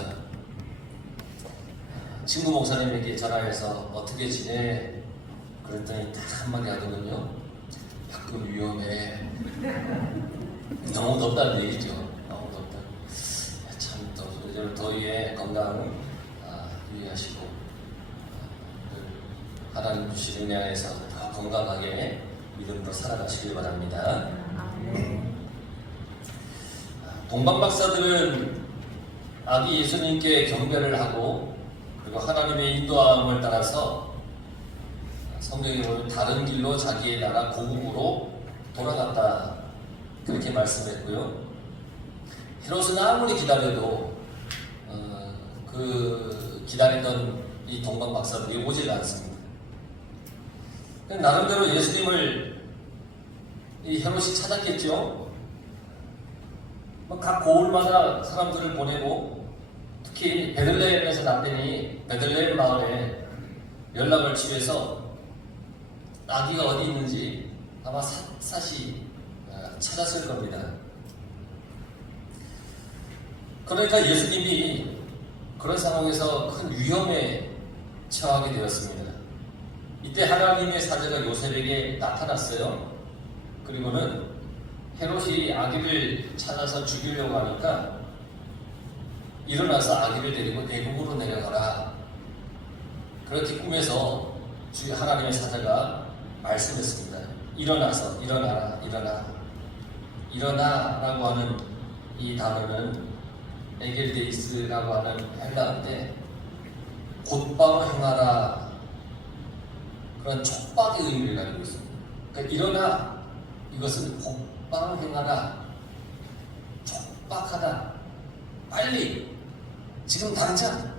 있습니다. 친구 목사님에게 전화해서 어떻게 지내? 그랬더니 딱 한마디 하더군요. 가끔 위험해. 너무 덥다는 얘기죠. 너무 덥다. 참 요즘 더위에 건강 유의하시고 하나님 주신 은혜 안에서 더 건강하게 믿음으로 살아가시길 바랍니다. 동방박사들은 아기 예수님께 경배를 하고 그리고 하나님의 인도함을 따라서 성경에 보면 다른 길로 자기의 나라 고국으로 돌아갔다 그렇게 말씀했고요. 헤롯은 아무리 기다려도 그 기다리던 이 동방박사들이 오질 않습니다. 나름대로 예수님을 이 헤롯이 찾았겠죠. 각 고을마다 사람들을 보내고 특히 베들레헴에서 났더니 베들레헴 마을에 연락을 취해서 아기가 어디 있는지 아마 샅샅이 찾았을 겁니다. 그러니까 예수님이 그런 상황에서 큰 위험에 처하게 되었습니다. 이때 하나님의 사자가 요셉에게 나타났어요. 그리고는 헤롯이 아기를 찾아서 죽이려고 하니까 일어나서 아기를 데리고 애국으로 내려가라. 그렇게 꿈에서 하나님의 사자가 말씀했습니다. 일어나서 일어나라 일어나라고 하는 이 단어는 에겔데이스라고 하는 헬라어인데 곧바로 행하라 그런 촉박의 의미를 가지고 있습니다. 그러니까 일어나 이것은 곧바로 행하라 촉박하다 빨리 지금 당장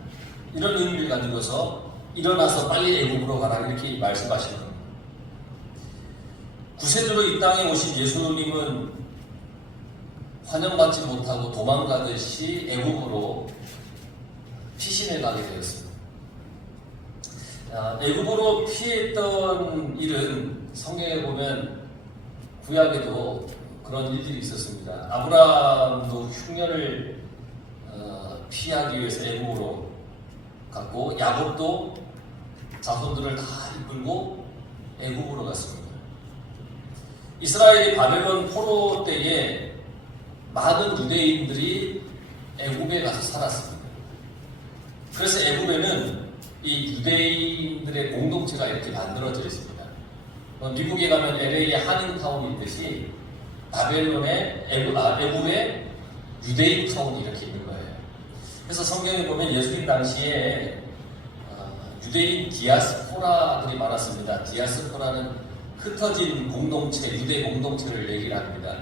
이런 의미를 가지고서 일어나서 빨리 애국으로 가라 이렇게 말씀하시는 겁니다. 구세주로 이 땅에 오신 예수님은 환영받지 못하고 도망가듯이 애국으로 피신해 가게 되었습니다. 애국으로 피했던 일은 성경에 보면 구약에도 그런 일들이 있었습니다. 아브라함도 흉년을 피하기 위해서 애국으로 갔고 야곱도 자손들을 다 이끌고 애국으로 갔습니다. 이스라엘이 바벨론 포로 때에 많은 유대인들이 애국에 가서 살았습니다. 그래서 애국에는 이 유대인들의 공동체가 이렇게 만들어져 있습니다. 미국에 가면 LA의 한인타운이 있듯이 바벨론의 애국에 유대인 타운이 이렇게 있는 거예요. 그래서 성경에 보면 예수님 당시에 유대인 디아스포라들이 많았습니다. 디아스포라는 흩어진 공동체, 유대 공동체를 얘기를 합니다.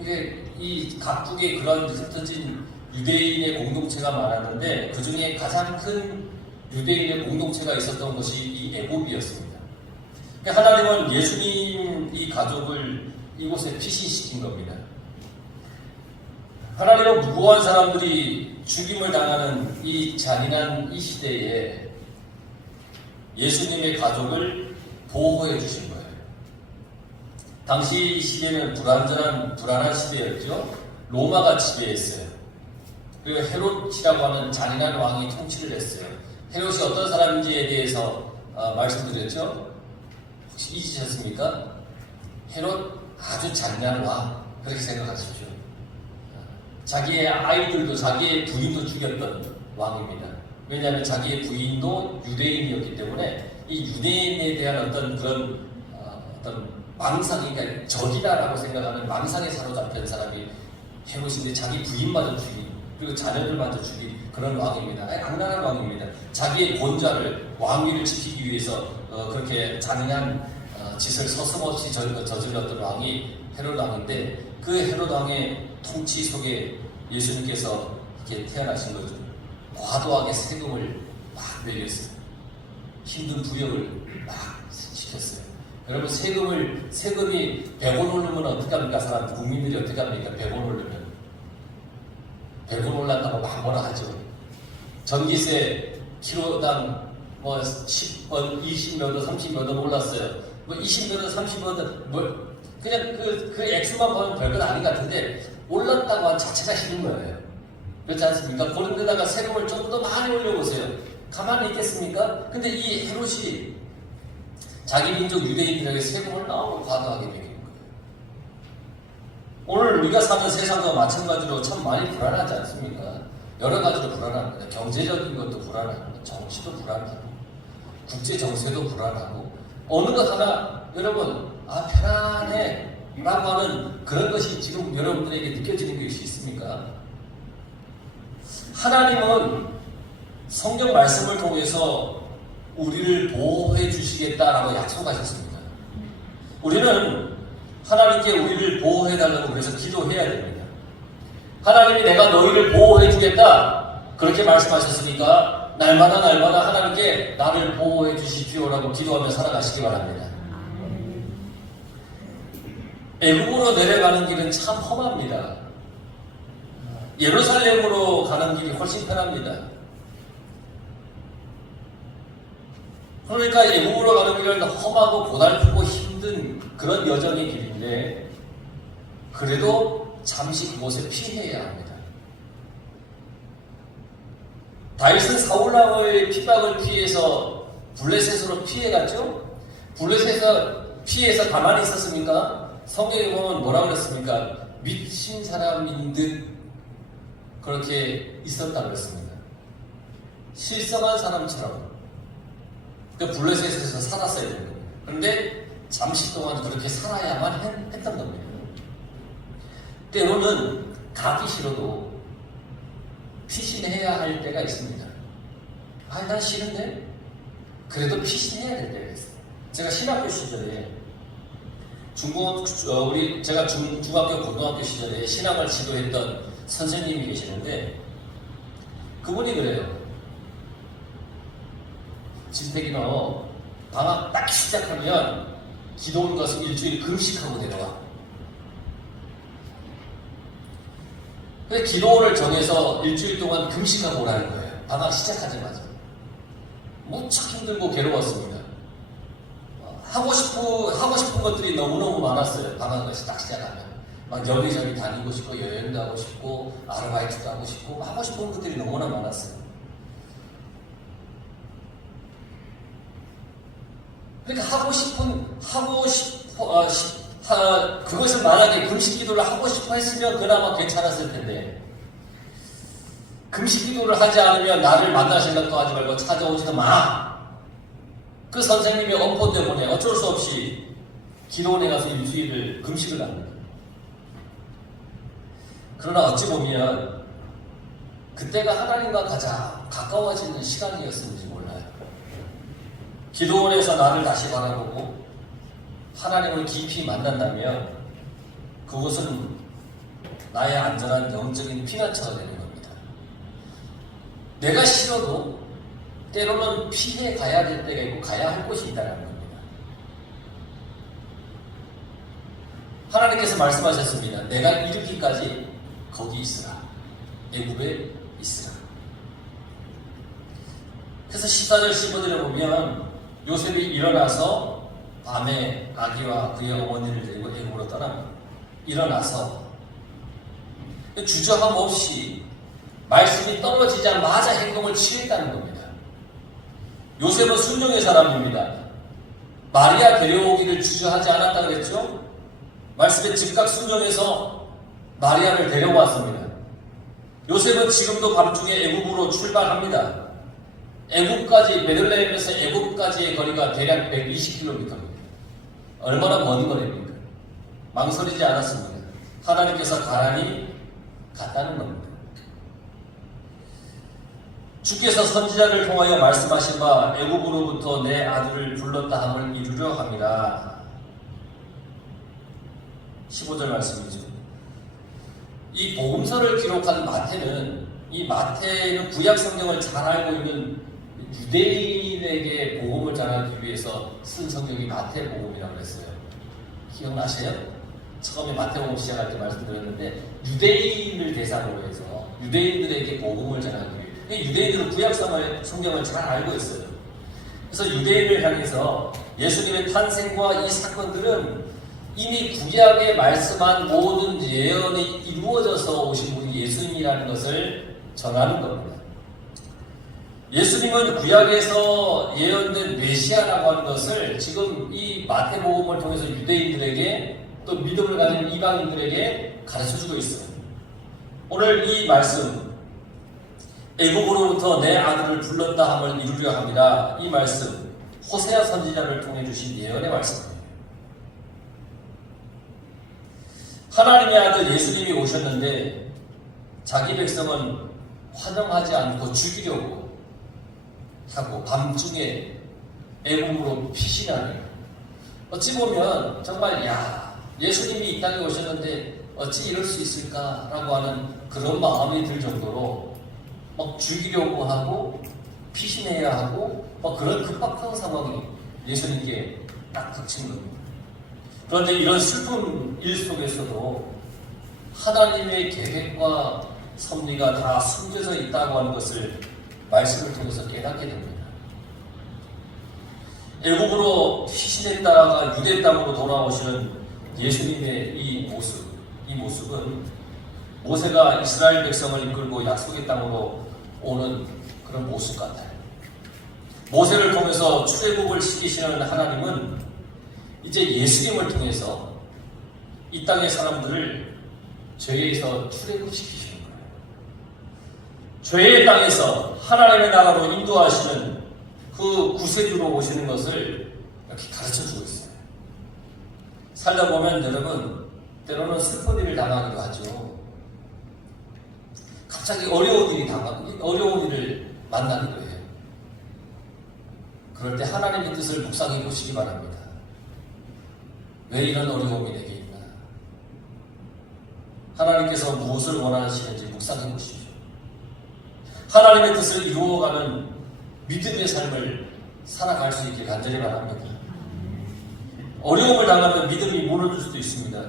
이게 이 각국의 그런 흩어진 유대인의 공동체가 많았는데 그 중에 가장 큰 유대인의 공동체가 있었던 것이 이 애굽이었습니다. 그러니까 하나님은 예수님 이 가족을 이곳에 피신시킨 겁니다. 하나님은 무고한 사람들이 죽임을 당하는 이 잔인한 이 시대에 예수님의 가족을 보호해 주신 거예요. 당시 시대는 불안한 시대였죠. 로마가 지배했어요. 그리고 헤롯이라고 하는 잔인한 왕이 통치를 했어요. 헤롯이 어떤 사람인지에 대해서 말씀드렸죠. 혹시 잊으셨습니까? 헤롯 아주 잔인한 왕 그렇게 생각하십시오. 자기의 아이들도 자기의 부인도 죽였던 왕입니다. 왜냐하면 자기의 부인도 유대인이었기 때문에 이 유대인에 대한 어떤 그런 어떤 망상이 그러니까 적이다라고 생각하는 망상에 사로잡힌 사람이 헤롯인데 자기 부인마저 죽인 그리고 자녀들마저 죽인 그런 왕입니다. 악랄한 왕입니다. 자기의 본자를 왕위를 지키기 위해서 그렇게 잔인한 짓을 서슴없이 저질렀던 왕이 헤롯 왕인데 그 헤롯 왕의 통치 속에 예수님께서 이렇게 태어나신 거죠. 과도하게 세금을 막 매겼어요. 힘든 부역을 막 시켰어요. 여러분 세금이 100원 오르면 어떻게 합니까? 사람 국민들이 어떻게 합니까? 100원 오르면 100원 올랐다고 막 뭐라 하죠. 전기세 키로당 뭐 10원, 20몇 원, 30몇 원 올랐어요. 뭐 20몇 원, 30몇 원 뭐 그냥 그 액수만 보면 별건 아닌 것 같은데 올랐다고 한 자체가 싫은 거예요. 그렇지 않습니까? 그런 데다가 세금을 조금 더 많이 올려보세요. 가만히 있겠습니까? 근데 이 헤롯이 자기 민족 유대인들에게 세금을 너무 과도하게 매긴 거예요. 오늘 우리가 사는 세상과 마찬가지로 참 많이 불안하지 않습니까? 여러 가지로 불안합니다. 경제적인 것도 불안하고, 정치도 불안하고, 국제 정세도 불안하고, 어느 것 하나 여러분 편안해 라고 하는 그런 것이 지금 여러분들에게 느껴지는 것이 있습니까? 하나님은 성경 말씀을 통해서 우리를 보호해 주시겠다라고 약속하셨습니다. 우리는 하나님께 우리를 보호해 달라고 그래서 기도해야 됩니다. 하나님이 내가 너희를 보호해 주겠다 그렇게 말씀하셨으니까 날마다 하나님께 나를 보호해 주십시오라고 기도하며 살아가시기 바랍니다. 애국으로 내려가는 길은 참 험합니다. 예루살렘으로 가는 길이 훨씬 편합니다. 그러니까 애국으로 가는 길은 험하고 고달프고 힘든 그런 여정의 길인데 그래도 잠시 그곳에 피해야 합니다. 다윗은 사울왕의 핍박을 피해서 블레셋으로 피해갔죠? 블레셋에서 피해서 가만히 있었습니까? 성경에 보면 뭐라 그랬습니까? 미친 사람인 듯 그렇게 있었다 그랬습니다. 실성한 사람처럼 블레셋에서 살았어야 됩니다. 그런데 잠시 동안 그렇게 살아야만 했던 겁니다. 때로는 가기 싫어도 피신해야 할 때가 있습니다. 난 싫은데? 그래도 피신해야 될 때가 있어요. 제가 신학교 시절에 제가 중학교, 고등학교 시절에 신학을 지도했던 선생님이 계시는데 그분이 그래요. 진택이 너 방학 딱 시작하면 기도원 가서 일주일 금식하고 내려와. 근데 기도원을 정해서 일주일 동안 금식하고 오라는 거예요. 방학 시작하자마자. 무척 힘들고 괴로웠습니다. 하고 싶은 것들이 너무너무 많았어요. 방학을 딱 시작하면. 막 여기저기 다니고 싶고, 여행도 하고 싶고, 아르바이트도 하고 싶고, 하고 싶은 것들이 너무나 많았어요. 그러니까 그것을 만약에 금식 기도를 하고 싶어 했으면 그나마 괜찮았을 텐데, 금식 기도를 하지 않으면 나를 만날 생각도 하지 말고 찾아오지도 마. 그 선생님의 엄포 때문에 어쩔 수 없이 기도원에 가서 일주일을 금식을 합니다. 그러나 어찌 보면 그때가 하나님과 가장 가까워지는 시간이었는지 몰라요. 기도원에서 나를 다시 바라보고 하나님을 깊이 만난다면 그것은 나의 안전한 영적인 피난처가 되는 겁니다. 내가 싫어도 때로는 피해 가야 될 때가 있고 가야 할 곳이 있다는 겁니다. 하나님께서 말씀하셨습니다. 내가 이르기까지 거기 있으라. 애굽에 있으라. 그래서 14절 15절에 보면 요셉이 일어나서 밤에 아기와 그의 어머니를 데리고 애굽으로 떠납니다. 일어나서 주저함 없이 말씀이 떨어지자마자 행동을 취했다는 겁니다. 요셉은 순종의 사람입니다. 마리아 데려오기를 주저하지 않았다 그랬죠? 말씀에 즉각 순종해서 마리아를 데려왔습니다. 요셉은 지금도 밤중에 애굽으로 출발합니다. 애굽까지, 베들레헴에서 애굽까지의 거리가 대략 120km입니다. 얼마나 먼 거리입니까? 망설이지 않았습니다. 하나님께서 가라니 갔다는 겁니다. 주께서 선지자를 통하여 말씀하신 바 애굽으로부터 내 아들을 불렀다 함을 이루려 함이라. 15절 말씀이죠. 이 복음서를 기록한 마태는, 이 마태는 구약 성경을 잘 알고 있는 유대인에게 복음을 전하기 위해서 쓴 성경이 마태복음이라고 그랬어요. 기억나세요? 처음에 마태복음 시작할 때 말씀드렸는데 유대인을 대상으로 해서 유대인들에게 복음을 전하기 위해. 유대인들은 구약 성경을 잘 알고 있어요. 그래서 유대인을 향해서 예수님의 탄생과 이 사건들은 이미 구약에 말씀한 모든 예언이 이루어져서 오신 분이 예수님이라는 것을 전하는 겁니다. 예수님은 구약에서 예언된 메시아라고 하는 것을 지금 이 마태복음을 통해서 유대인들에게 또 믿음을 가진 이방인들에게 가르쳐주고 있어요. 오늘 이 말씀, 애국으로부터 내 아들을 불렀다 함을 이루려 합니다. 이 말씀, 호세아 선지자를 통해 주신 예언의 말씀입니다. 하나님의 아들 예수님이 오셨는데 자기 백성은 환영하지 않고 죽이려고 하고 밤중에 애국으로 피신하니, 어찌 보면 정말 예수님이 이 땅에 오셨는데 어찌 이럴 수 있을까라고 하는 그런 마음이 들 정도로 막 죽이려고 하고 피신해야 하고 그런 급박한 상황이 예수님께 딱 닥친 겁니다. 그런데 이런 슬픈 일 속에서도 하나님의 계획과 섭리가 다 숨겨져 있다고 하는 것을 말씀을 통해서 깨닫게 됩니다. 애국으로 피신했다가 유대 땅으로 돌아오시는 예수님의 이 모습은 모세가 이스라엘 백성을 이끌고 약속의 땅으로 오는 그런 모습 같아요. 모세를 통해서 출애굽을 시키시는 하나님은 이제 예수님을 통해서 이 땅의 사람들을 죄에서 출애굽시키시는 거예요. 죄의 땅에서 하나님의 나라로 인도하시는 그 구세주로 오시는 것을 이렇게 가르쳐주고 있어요. 살다 보면 여러분, 때로는 슬픈 일을 당하기도 하죠. 갑자기 어려운 일을 만나기도 해요. 그럴 때 하나님의 뜻을 묵상해 보시기 바랍니다. 왜 이런 어려움이 내게 있나? 하나님께서 무엇을 원하시는지 묵상해 보십시오. 하나님의 뜻을 이루어가는 믿음의 삶을 살아갈 수 있길 간절히 바랍니다. 어려움을 당하면 믿음이 무너질 수도 있습니다.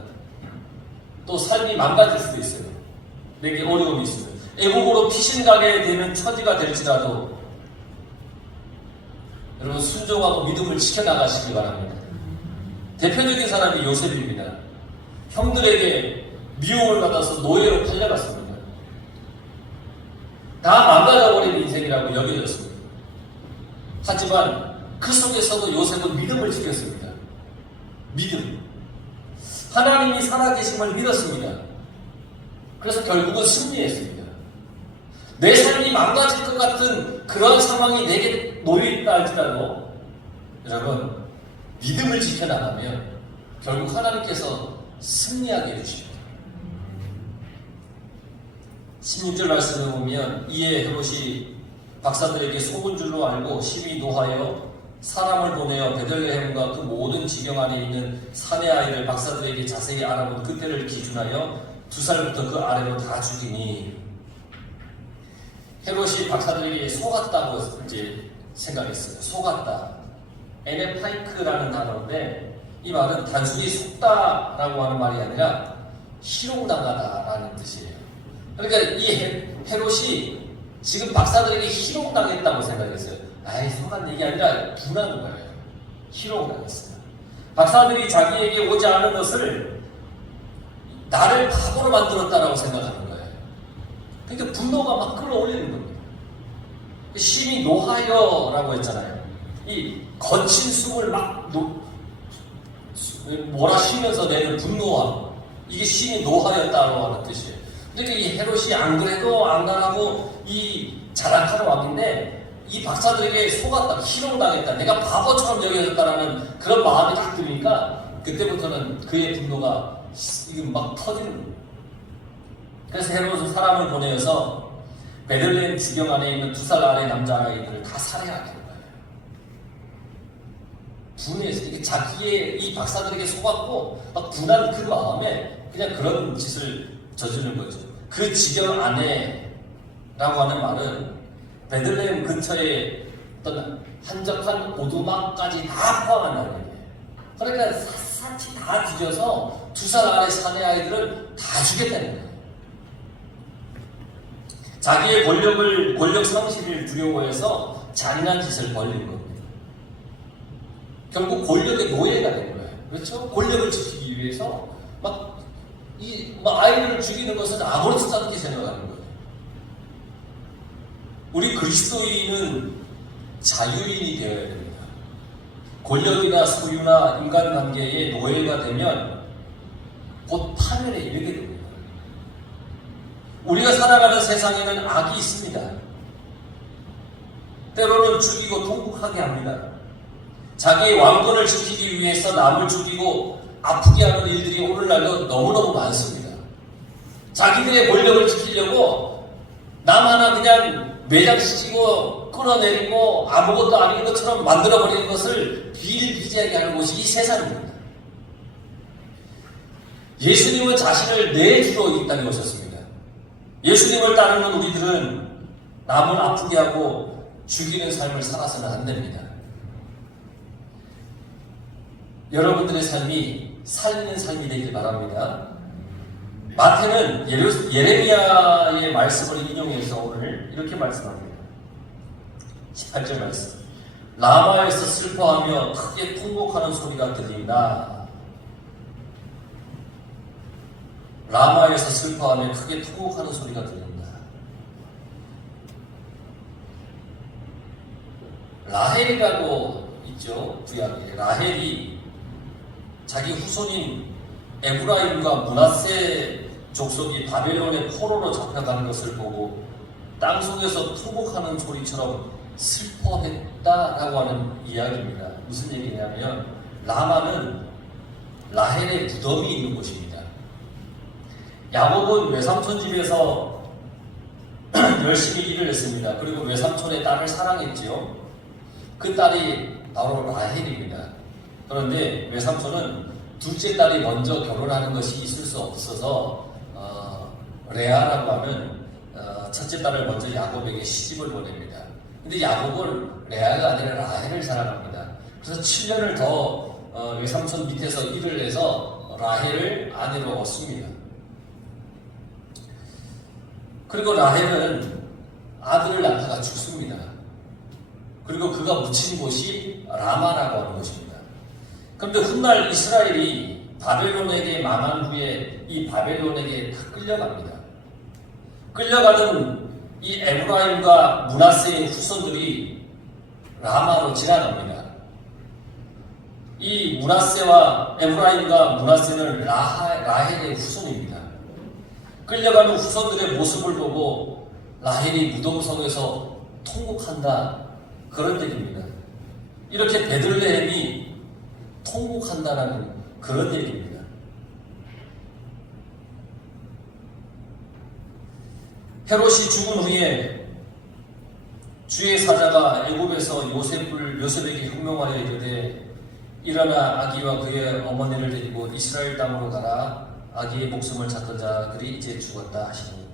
또 삶이 망가질 수도 있어요. 내게 어려움이 있으면. 애국으로 피신가게 되는 처지가 될지라도 여러분 순종하고 믿음을 지켜나가시기 바랍니다. 대표적인 사람이 요셉입니다. 형들에게 미움을 받아서 노예로 팔려갔습니다. 다 망가져버린 인생이라고 여겨졌습니다. 하지만 그 속에서도 요셉은 믿음을 지켰습니다. 믿음. 하나님이 살아계심을 믿었습니다. 그래서 결국은 승리했습니다. 내 삶이 망가질 것 같은 그런 상황이 내게 놓여있다 할지라도 여러분 믿음을 지켜나가면 결국 하나님께서 승리하게 해주십니다. 16절 말씀을 보면 이에 헤롯이 박사들에게 속은 줄로 알고 심히 노하여 사람을 보내어 베들레헴과 그 모든 지경 안에 있는 사내 아이를 박사들에게 자세히 알아본 그때를 기준하여 2살부터 그 아래로 다 죽이니, 헤롯이 박사들에게 속았다고 이제 생각했어요. 속았다. 에네파이크라는 단어인데 이 말은 단순히 속다라고 하는 말이 아니라 희롱당하다라는 뜻이에요. 그러니까 이 헤롯이 지금 박사들에게 희롱당했다고 생각했어요. 속한 얘기 아니라 분한 거예요. 희롱당했어요. 박사들이 자기에게 오지 않은 것을 나를 바보로 만들었다라고 생각하는 거예요. 그러니까 분노가 막 끌어올리는 겁니다. 심히 노하여라고 했잖아요. 이 거친 숨을 막 몰아쉬면서 내는 분노함, 이게 심히 노하였다고 하는 뜻이에요. 그러니까 이 헤롯이 안 그래도 안 가라고 이 자랑하는 왕인데 이 박사들에게 속았다, 희롱당했다, 내가 바보처럼 여겨졌다라는 그런 마음이 딱 들으니까 그때부터는 그의 분노가 막 터지는 거예요. 그래서 헤롯은 사람을 보내어서 베들레헴 지경 안에 있는 2살 아래 남자아이들을 다 살해하게 된 거예요. 분해서 이게 자기의 이 박사들에게 속았고 막 분한 그 마음에 그냥 그런 짓을 저지른 거죠. 그 지경 안에라고 하는 말은 베들레헴 근처에 어떤 한적한 오두막까지 다 포함한다는 얘기예요. 그러니까 샅샅이 다 뒤져서 2살 아래 사내 아이들을 다 죽였다는 거예요. 자기의 권력 상실을 두려워해서 잔인한 짓을 벌린 겁니다. 결국 권력의 노예가 된 거예요. 그렇죠? 권력을 지키기 위해서 막 아이들을 죽이는 것은 아무렇지도 않게 생각하는 거예요. 우리 그리스도인은 자유인이 되어야 됩니다. 권력이나 소유나 인간관계의 노예가 되면 곧 파멸에 이르게 됩니다. 우리가 살아가는 세상에는 악이 있습니다. 때로는 죽이고 통곡하게 합니다. 자기의 왕권을 지키기 위해서 남을 죽이고 아프게 하는 일들이 오늘날도 너무너무 많습니다. 자기들의 권력을 지키려고 남 하나 그냥 매장시키고 끌어내리고 아무것도 아닌 것처럼 만들어버리는 것을 비일비재하게 하는 곳이 이 세상입니다. 예수님은 자신을 내 주로 이 땅에 오셨습니다. 예수님을 따르는 우리들은 남을 아프게 하고 죽이는 삶을 살아서는 안 됩니다. 여러분들의 삶이 살리는 삶이 되길 바랍니다. 마태는 예레미야의 말씀을 인용해서 오늘 이렇게 말씀합니다. 18절 말씀. 라마에서 슬퍼하며 크게 통곡하는 소리가 들린다. 라마에서 슬퍼하며 크게 통곡하는 소리가 들린다. 라헬이라고 있죠. 구약에. 라헬이 자기 후손인 에브라임과 므낫세 족속이 바벨론의 포로로 잡혀가는 것을 보고 땅속에서 통곡하는 소리처럼 슬퍼했다라고 하는 이야기입니다. 무슨 얘기냐면 라마는 라헬의 무덤이 있는 곳입니다. 야곱은 외삼촌 집에서 열심히 일을 했습니다. 그리고 외삼촌의 딸을 사랑했지요. 그 딸이 바로 라헬입니다. 그런데 외삼촌은 둘째 딸이 먼저 결혼하는 것이 있을 수 없어서 레아라고 하는 첫째 딸을 먼저 야곱에게 시집을 보냅니다. 근데 야곱은 레아가 아니라 라헬을 사랑합니다. 그래서 7년을 더 외삼촌 밑에서 일을 해서 라헬을 아내로 얻습니다. 그리고 라헬은 아들을 낳다가 죽습니다. 그리고 그가 묻힌 곳이 라마라고 하는 곳입니다. 그런데 훗날 이스라엘이 바벨론에게 망한 후에 이 바벨론에게 다 끌려갑니다. 끌려가는 이 에브라임과 므낫세의 후손들이 라마로 지나갑니다. 이 므낫세와 에브라임과 므낫세는 라헬의 후손입니다. 끌려가는 후손들의 모습을 보고 라헬이 무덤석에서 통곡한다, 그런 얘기입니다. 이렇게 베들레헴이 통곡한다라는 그런 얘기입니다. 헤롯이 죽은 후에 주의 사자가 애굽에서 요셉에게 혁명하여 이르되 일어나 아기와 그의 어머니를 데리고 이스라엘 땅으로 가라. 아기의 목숨을 찾던 자들이 이제 죽었다 하시니,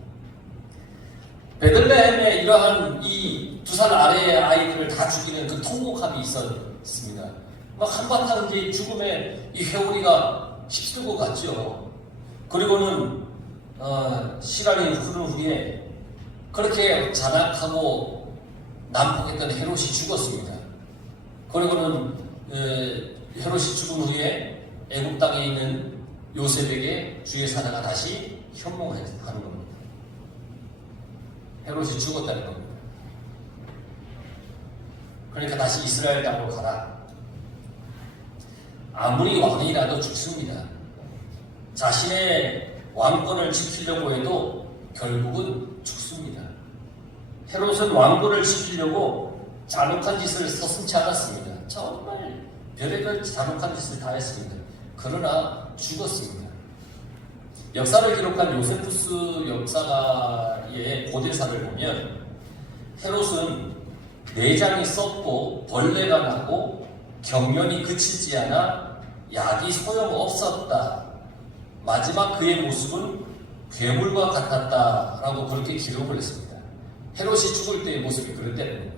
베들레헴에 이러한 이 2살 아래의 아이들을 다 죽이는 그 통곡함이 있었습니다. 막 한바탕 이제 죽음의 이 회오리가 휩쓸고 갔죠. 그리고는 시간이 흐른 후에 그렇게 잔악하고 난폭했던 헤롯이 죽었습니다. 그리고는 헤롯이 죽은 후에 애굽 땅에 있는 요셉에게 주의 사자가 다시 현몽하는 겁니다. 헤롯이 죽었다는 겁니다. 그러니까 다시 이스라엘 땅으로 가라. 아무리 왕이라도 죽습니다. 자신의 왕권을 지키려고 해도 결국은 죽습니다. 헤롯은 왕권을 지키려고 잔혹한 짓을 서슴지 않았습니다. 정말 별의별 잔혹한 짓을 다 했습니다. 그러나 죽었습니다. 역사를 기록한 요세푸스 역사가의 고대사를 보면 헤롯은 내장이 썩고 벌레가 나고 경련이 그치지 않아 약이 소용없었다. 마지막 그의 모습은 괴물과 같았다라고 그렇게 기록을 했습니다. 헤롯이 죽을 때의 모습이 그랬다는 겁니다.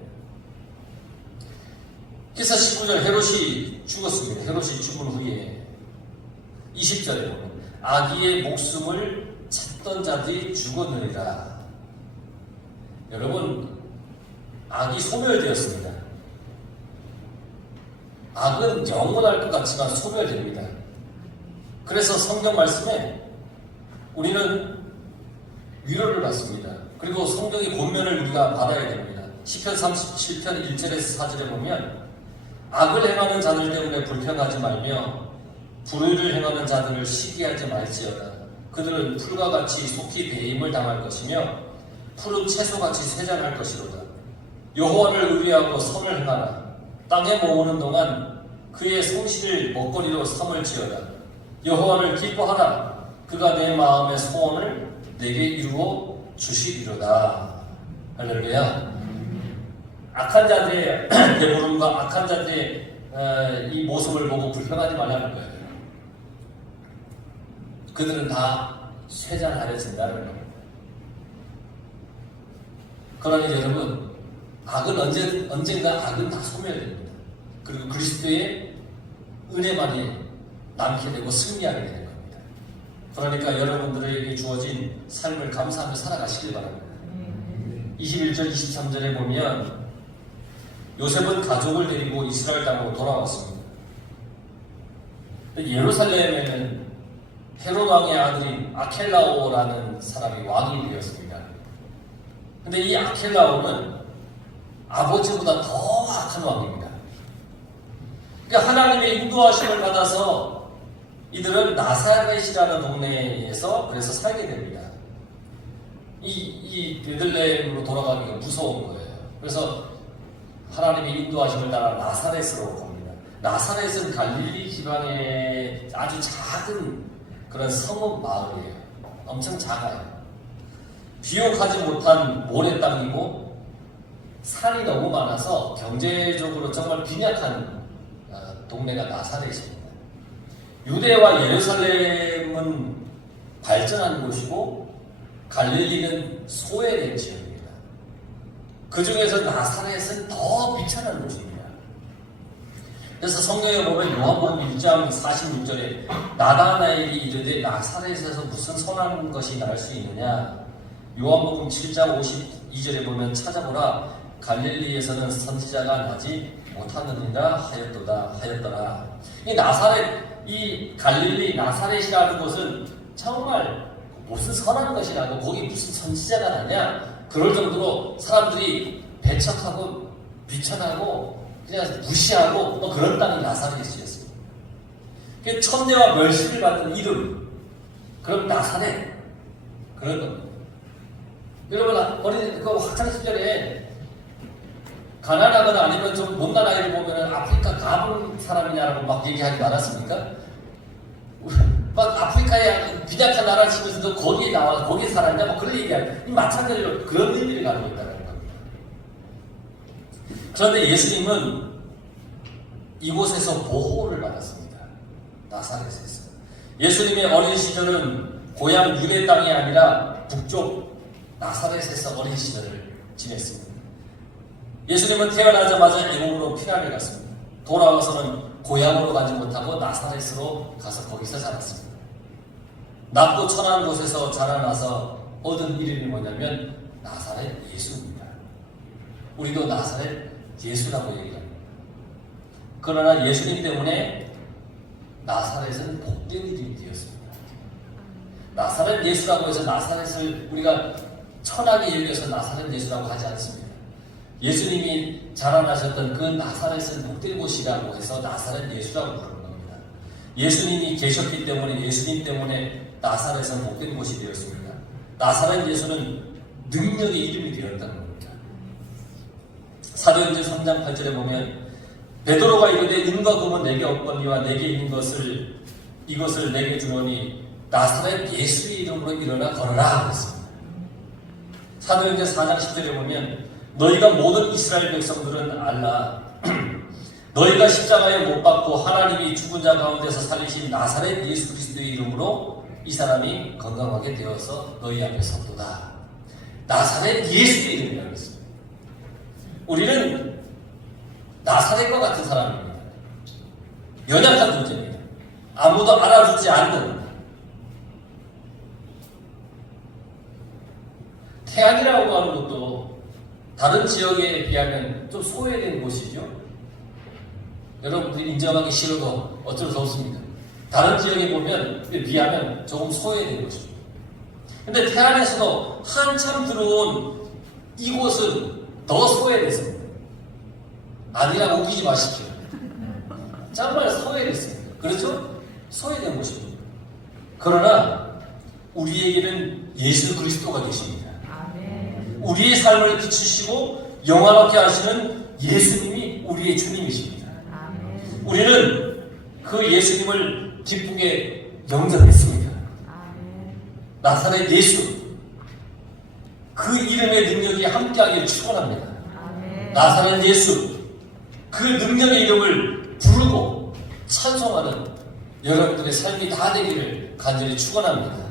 기사 19절 헤롯이 죽었습니다. 헤롯이 죽은 후에 20절에 보면 아기의 목숨을 찾던 자들이 죽었느니라. 여러분, 악이 소멸되었습니다. 악은 영원할 것 같지만 소멸됩니다. 그래서 성경 말씀에 우리는 위로를 받습니다. 그리고 성경의 권면을 우리가 받아야 됩니다. 시편 37편 1절에서 4절에 보면 악을 행하는 자들 때문에 불평하지 말며 불의를 행하는 자들을 시기하지 말지어다. 그들은 풀과 같이 속히 배임을 당할 것이며 푸른 채소같이 쇠잔할 것이로다. 여호와를 의뢰하고 선을 행하라. 땅에 모으는 동안 그의 성실을 먹거리로 삼을지어다. 여호와를 기뻐하라. 그가 내 마음의 소원을 내게 이루어 주시리로다. 할렐루야. 악한 자들의 배부름과 악한 자들의 이 모습을 보고 불평하지 말라는 거예요. 그들은 다 쇠잔하려진다는 겁니다. 그러니 여러분, 악은 언젠가 악은 다 소멸됩니다. 그리고 그리스도의 은혜만이 남게 되고 승리하게 되는 겁니다. 그러니까 여러분들에게 주어진 삶을 감사하며 살아가시길 바랍니다. 21절 23절에 보면 요셉은 가족을 데리고 이스라엘 땅으로 돌아왔습니다. 예루살렘에는 헤롯 왕의 아들인 아켈라오라는 사람이 왕이 되었습니다. 근데 이 아켈라오는 아버지보다 더 악한 왕입니다. 그러니까 하나님의 인도하심을 받아서 이들은 나사렛이라는 동네에서 그래서 살게 됩니다. 이 베들레헴으로 돌아가기가 무서운 거예요. 그래서 하나님의 인도하심을 따라 나사렛으로 갑니다. 나사렛은 갈릴리 지방의 아주 작은 그런 성읍 마을이에요. 엄청 작아요. 비옥하지 못한 모래 땅이고 산이 너무 많아서 경제적으로 정말 빈약한 동네가 나사렛입니다. 유대와 예루살렘은 발전한 곳이고 갈릴리는 소외된 지역입니다. 그 중에서 나사렛은 더 비천한 곳입니다. 그래서 성경에 보면 요한복음 1장 46절에 나다나엘이 이르되 나사렛에서 무슨 선한 것이 날 수 있느냐. 요한복음 7장 52절에 보면 찾아보라 갈릴리에서는 선지자가 나지 못하느니라 하였더라. 이 나사렛, 이 갈릴리 나사렛이라는 곳은 정말 무슨 선한 것이라고 거기 무슨 선지자가 나냐 그럴 정도로 사람들이 배척하고 비천하고 그냥 무시하고 그런 땅이 나사렛이었습니다. 그 천대와 멸시를 받는 이름, 그럼 나사렛 그런 겁니다. 여러분 어린 그 학창 시절에 가난하거나 아니면 좀 못난 아이를 보면 아프리카 가본 사람이냐라고 막 얘기하지 않았습니까? 막 아프리카의 빈약한 나라 치면서도 거기에 나와 거기에 살았냐 뭐 그런 얘기하는 마찬가지로 그런 일들이 가지고 있다는 겁니다. 그런데 예수님은 이곳에서 보호를 받았습니다. 나사렛에서. 예수님의 어린 시절은 고향 유대 땅이 아니라 북쪽 나사렛에서 어린 시절을 지냈습니다. 예수님은 태어나자마자 애굽으로 피난을 갔습니다. 돌아와서는 고향으로 가지 못하고 나사렛으로 가서 거기서 자랐습니다. 낮고 천한 곳에서 자라나서 얻은 이름이 뭐냐면 나사렛 예수입니다. 우리도 나사렛 예수라고 얘기합니다. 그러나 예수님 때문에 나사렛은 복된 이름이 되었습니다. 나사렛 예수라고 해서 나사렛을 우리가 천하게 여겨서 나사렛 예수라고 하지 않습니다. 예수님이 자라나셨던 그 나사렛은 복된 곳이라고 해서 나사렛 예수라고 부르는 겁니다. 예수님이 계셨기 때문에 예수님 때문에 나사렛은 복된 곳이 되었습니다. 나사렛 예수는 능력의 이름이 되었다는 겁니다. 사도행전 3장 8절에 보면 베드로가 이르되 은과 금은 내게 없거니와 내게 있는 것을 이것을 내게 주노니 나사렛 예수의 이름으로 일어나 걸어라 그랬습니다. 사도행전 4장 10절에 보면 너희가 모든 이스라엘 백성들은 알라. 너희가 십자가에 못 박고 하나님이 죽은 자 가운데서 살리신 나사렛 예수 그리스도의 이름으로 이 사람이 건강하게 되어서 너희 앞에 섰도다. 나사렛 예수의 이름이라고 했습니다. 우리는 나사렛과 같은 사람입니다. 연약한 존재입니다. 아무도 알아주지 않는 태안이라고 하는 것도 다른 지역에 비하면 좀 소외된 곳이죠. 여러분들이 인정하기 싫어도 어쩔 수 없습니다. 다른 지역에 비하면 조금 소외된 곳입니다. 근데 태안에서도 한참 들어온 이곳은 더 소외됐습니다. 아니라 우기지 마십시오. 정말 소외됐습니다. 그렇죠? 소외된 것입니다. 그러나 우리에게는 예수 그리스도가 계십니다. 우리의 삶을 비추시고 영화롭게 하시는 예수님이 우리의 주님이십니다. 우리는 그 예수님을 기쁘게 영접했습니다. 나사렛 예수, 그 이름의 능력이 함께하기를 축원합니다. 나사렛 예수, 그 능력의 이름을 부르고 찬송하는 여러분들의 삶이 다 되기를 간절히 축원합니다.